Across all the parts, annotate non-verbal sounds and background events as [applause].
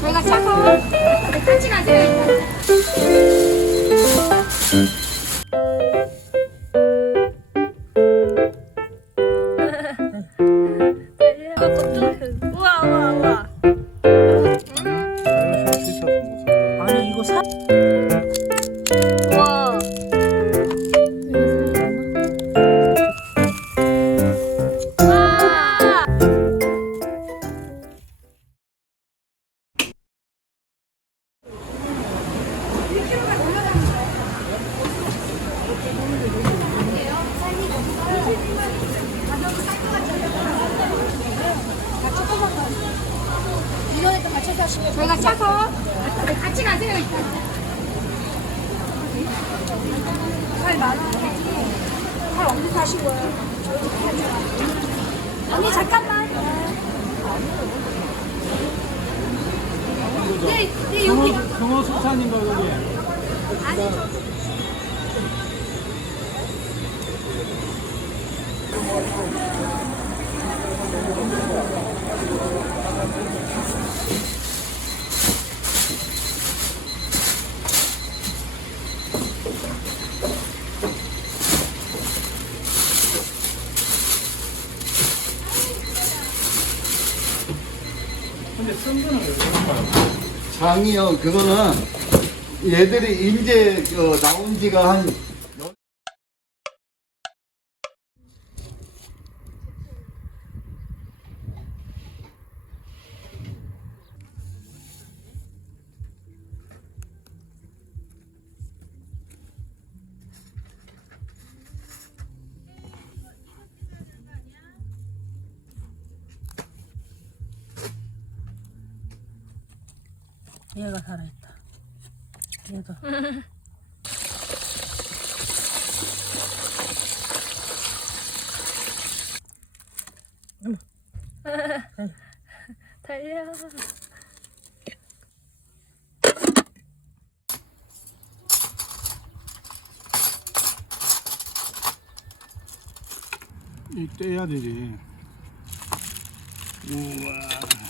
저희가 차서. 일단. 우와 우와 우와 아니 이거 사 하신 거예요? 언니 잠깐만. 네, 네 여기. 경호 수산인가 여기? 근데 쓴 거는 왜 그런가요? 장이요, 그거는 얘들이 이제 어, 나온 지가 한 얘가 살아있다. 얘가. [laughs] 달려. 이 떼야 되지. 우와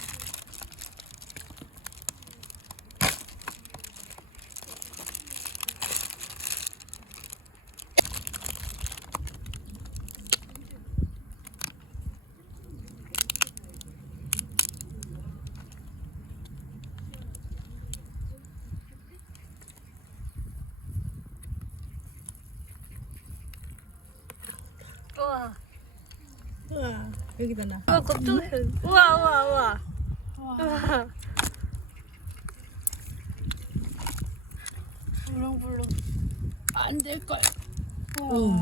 여기다 놔. 우와 껍질 우와 우와 우와 우와 불렁불렁. 안 될걸. 오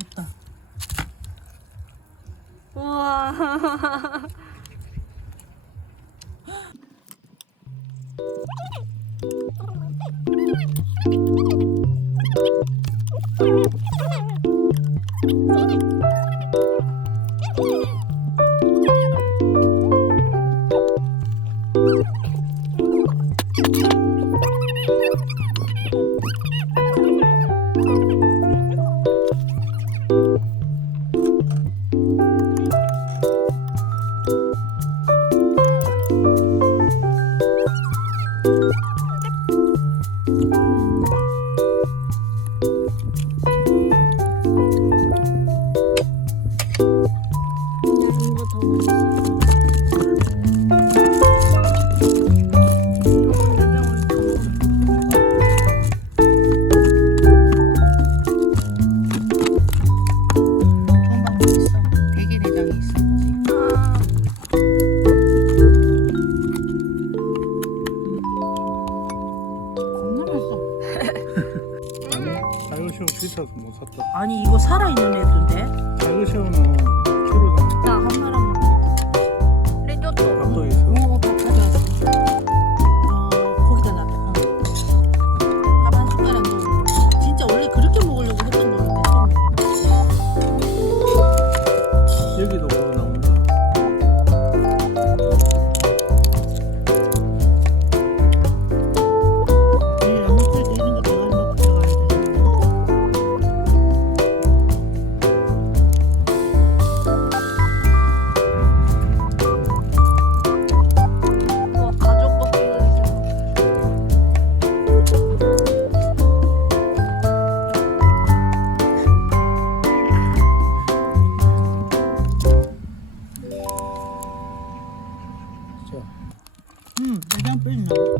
없다. 우와 [laughs] [laughs] [laughs] 자이오시오 비싸서 못 샀다. 아니 이거 살아있는 애던데 자이오시오는 키로당 나 하나만 먹어 레조또 밥도 있어.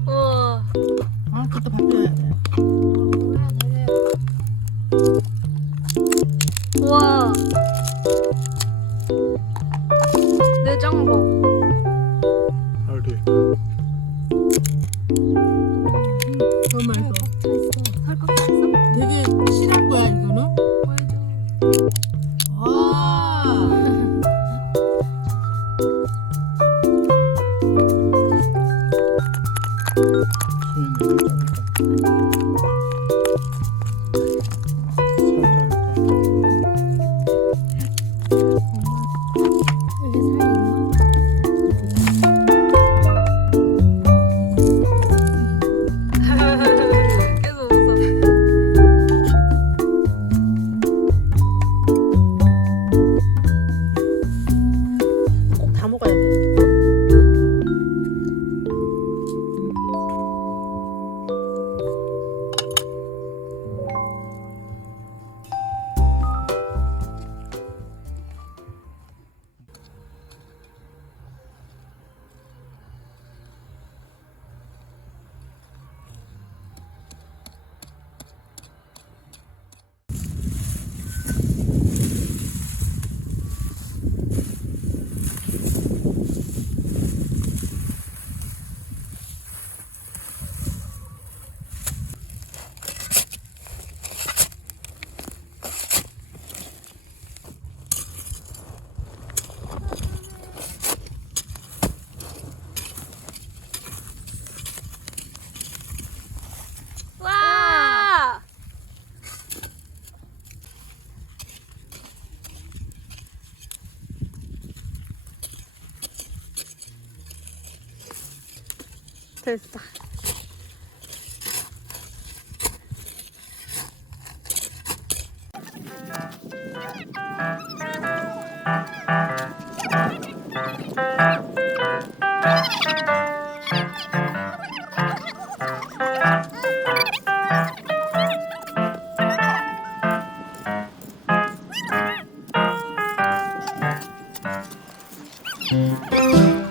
우와. 아, 그것도 바뀌어야 돼. 우와. 내장 봐. 알지? 수 됐다. Música